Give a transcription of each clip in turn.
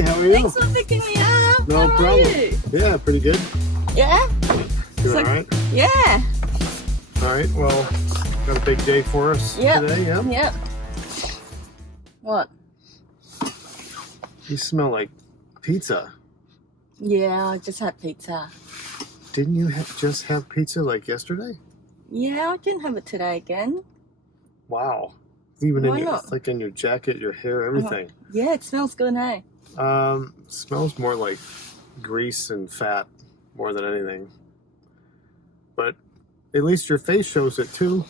Hey, how are you? Thanks for picking me up. No How problem. Are you? Yeah, pretty good. Yeah? Doing So- all right? Yeah. All right, well, got a big day for us Yep. today, yeah? Yep. What? You smell like pizza. Yeah, I just had pizza. Didn't you just have pizza like yesterday? Yeah, I can have it today again. Wow. Even Why in your, not? it's like in your jacket, your hair, everything. Yeah, it smells good, hey? Smells more like grease and fat more than anything. But at least your face shows it too.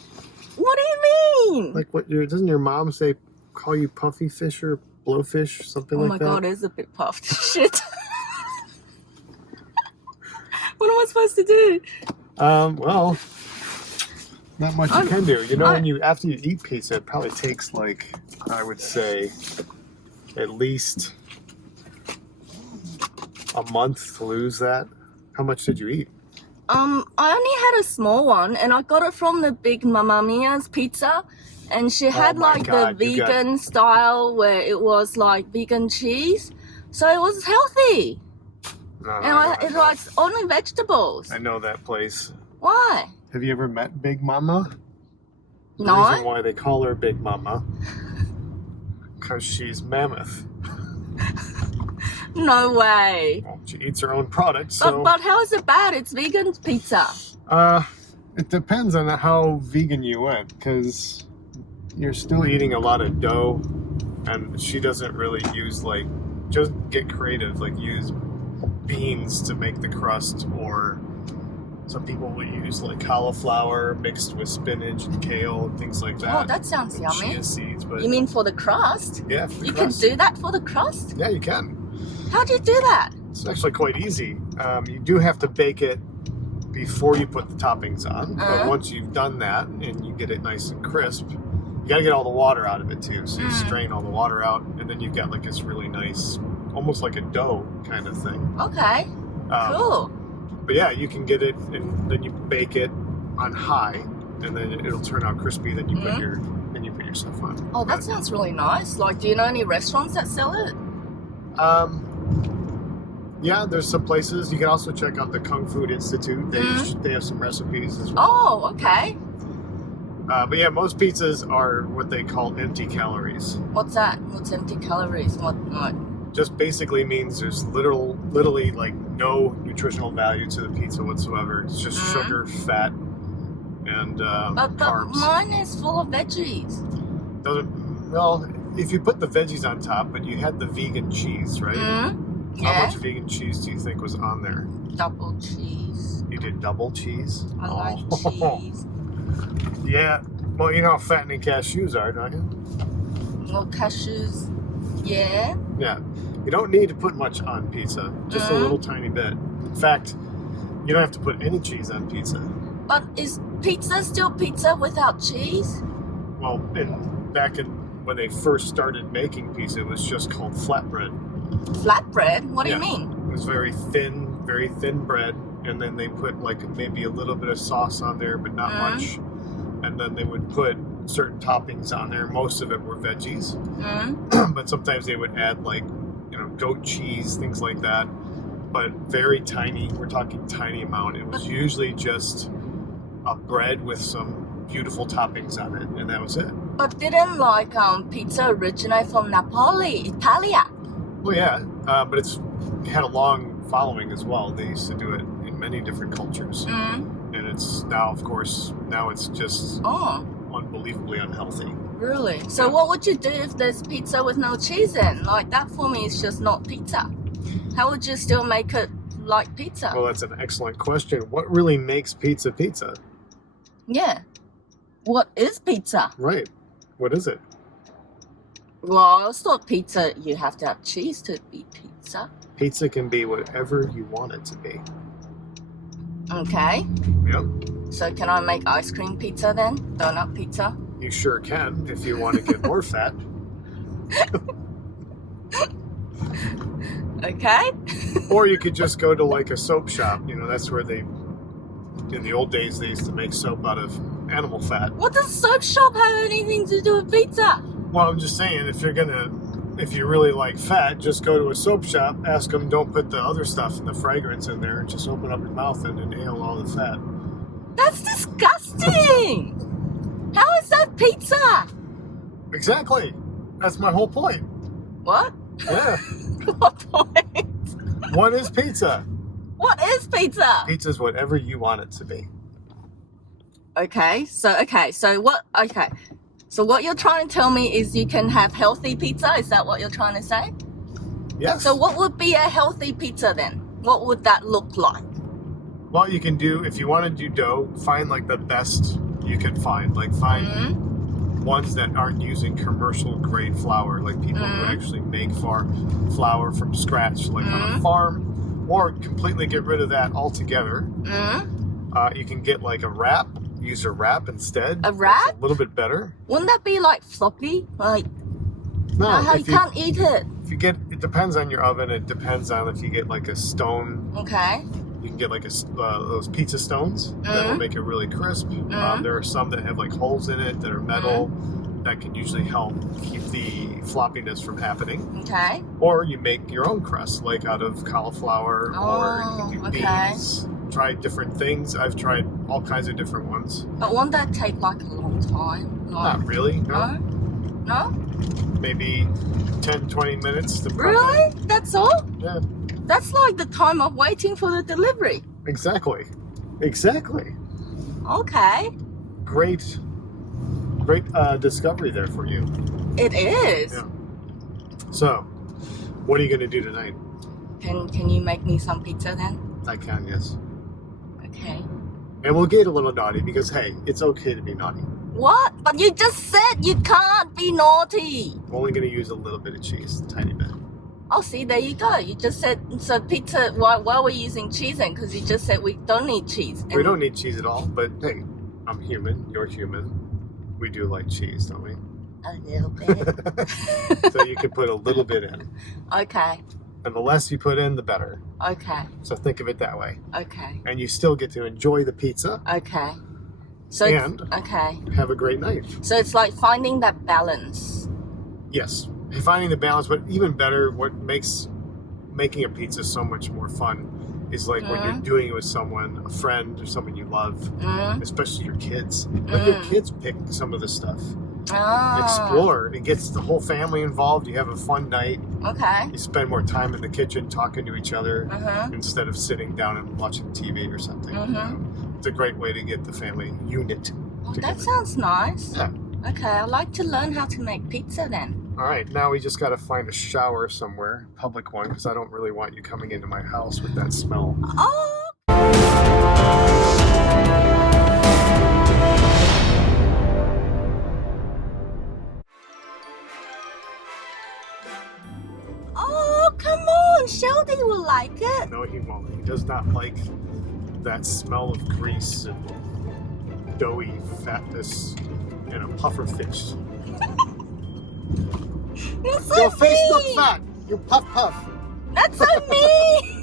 What do you mean? Like doesn't your mom say, call you puffy fish or blowfish, something oh like my that? god, it's a bit puffed. Shit. What am I supposed to do? Well, not much you can do. You know, I- after you eat pizza, it probably takes like, I would say, at least a month to lose that. How much did you eat? I only had a small one, and I got it from the big Mamma Mia's pizza, and she had my like God, the you got- vegan style where it was like vegan cheese, so it was healthy, No, and it was only vegetables. I know that place. Why? Have you ever met Big Mama? The No. reason why they call her Big Mama, because she's mammoth. No way. Well, she eats her own product, so... But how is it bad? It's vegan pizza. It depends on how vegan you went, because you're still eating a lot of dough, and she doesn't really use, like, just get creative, like use beans to make the crust, or some people will use, like, cauliflower mixed with spinach and kale and things like that. Oh, that sounds and yummy. chia seeds, but... You mean for the crust? Yeah, for the You crust. can do that for the crust? Yeah, you can. How do you do that? It's actually quite easy. You do have to bake it before you put the toppings on, but once you've done that and you get it nice and crisp, you gotta get all the water out of it too. So you strain all the water out, and then you've got like this really nice, almost like a dough kind of thing. Okay, cool. But yeah, you can get it, and then you bake it on high, and then it'll turn out crispy. Then you put your stuff on. Oh, that sounds really nice. Like, do you know any restaurants that sell it? Yeah, there's some places. You can also check out the Kung Food Institute. They have some recipes as well. Oh, okay. But yeah, most pizzas are what they call empty calories. What's that? What's empty calories? What? Like? Just basically means there's literally like no nutritional value to the pizza whatsoever. It's just sugar, fat, and But carbs. mine is full of veggies. Well, if you put the veggies on top, but you had the vegan cheese, right? How Yeah. much vegan cheese do you think was on there? Double cheese. You did double cheese? I like cheese. Yeah. Well, you know how fattening cashews are, don't you? Well, cashews. Yeah. Yeah. You don't need to put much on pizza. Just a little tiny bit. In fact, you don't have to put any cheese on pizza. But is pizza still pizza without cheese? Well, back when they first started making pizza, it was just called flatbread. Flatbread? What do you Yeah. mean? It was very thin bread, and then they put like maybe a little bit of sauce on there, but not much. And then they would put certain toppings on there. Most of it were veggies, but sometimes they would add like, goat cheese, things like that. But very tiny. We're talking tiny amount. It was usually just a bread with some beautiful toppings on it, and that was it. But didn't like pizza originate from Napoli, Italia? Well, yeah, but it had a long following as well. They used to do it in many different cultures, and it's now, of course, it's just unbelievably unhealthy. Really? So what would you do if there's pizza with no cheese in? Like, that for me is just not pizza. How would you still make it like pizza? Well, that's an excellent question. What really makes pizza pizza? Yeah. What is pizza? Right. What is it? Well, I always thought pizza, you have to have cheese to be pizza. Pizza can be whatever you want it to be. Okay. Yep. So can I make ice cream pizza then? Donut pizza? You sure can if you want to get more fat. Okay. Or you could just go to like a soap shop. That's where in the old days, they used to make soap out of animal fat. What does soap shop have anything to do with pizza? Well, I'm just saying, if you're gonna if you really like fat, just go to a soap shop, ask them don't put the other stuff and the fragrance in there, just open up your mouth and inhale all the fat. That's disgusting. How is that pizza? Exactly. That's my whole point. What? Yeah. What point? What is pizza? What is pizza? Pizza is whatever you want it to be. So what you're trying to tell me is you can have healthy pizza? Is that what you're trying to say? Yes. So what would be a healthy pizza then? What would that look like? Well, you can do, if you want to do dough, find like the best you can find. Like find ones that aren't using commercial grade flour, like people who actually make flour from scratch, like on a farm, or completely get rid of that altogether. You can get like a wrap, use a wrap instead. A wrap? That's a little bit better. Wouldn't that be like floppy? Like, No, how you can't eat it? if you get, it depends on your oven. It depends on if you get like a stone. Okay. You can get like those pizza stones that will make it really crisp. There are some that have like holes in it that are metal that can usually help keep the floppiness from happening. Okay. Or you make your own crust, like out of cauliflower, or you can do beans. Try different things. I've tried all kinds of different ones. But won't that take like a long time? Like, Not really, no. No? Maybe 10, 20 minutes to prep. Really? That's all? Yeah, That's like the time of waiting for the delivery. exactly. Okay. Great discovery there for you. It is. Yeah. So, what are you going to do tonight? Can you make me some pizza then? I can, yes. Okay. And we'll get a little naughty because, hey, it's okay to be naughty. What? But you just said you can't be naughty. I'm only going to use a little bit of cheese, a tiny bit. Oh, see, there you go. You just said, so pizza, why are we using cheese then? Because you just said we don't need cheese. We don't need cheese at all, but hey, I'm human, you're human. We do like cheese, don't we? A little bit. So you can put a little bit in. Okay. And the less you put in, the better. Okay. So think of it that way. Okay. And you still get to enjoy the pizza Okay. So and okay. have a great night. So it's like finding that balance. Yes. Finding the balance, but even better, what makes making a pizza so much more fun is like when you're doing it with someone, a friend or someone you love, especially your kids. Let your kids pick some of the stuff. Oh. Explore. It gets the whole family involved. You have a fun night. Okay. You spend more time in the kitchen talking to each other instead of sitting down and watching TV or something. It's a great way to get the family unit Oh, together. that sounds nice. Yeah. Okay, I'd like to learn how to make pizza then. All right, now we just got to find a shower somewhere, public one, because I don't really want you coming into my house with that smell. Oh. Oh, come on. Sheldon will like it. No, he won't. He does not like that smell of grease and doughy fatness and a puffer fish. You're so Your face mean. looks fat. You puff puff. That's so mean.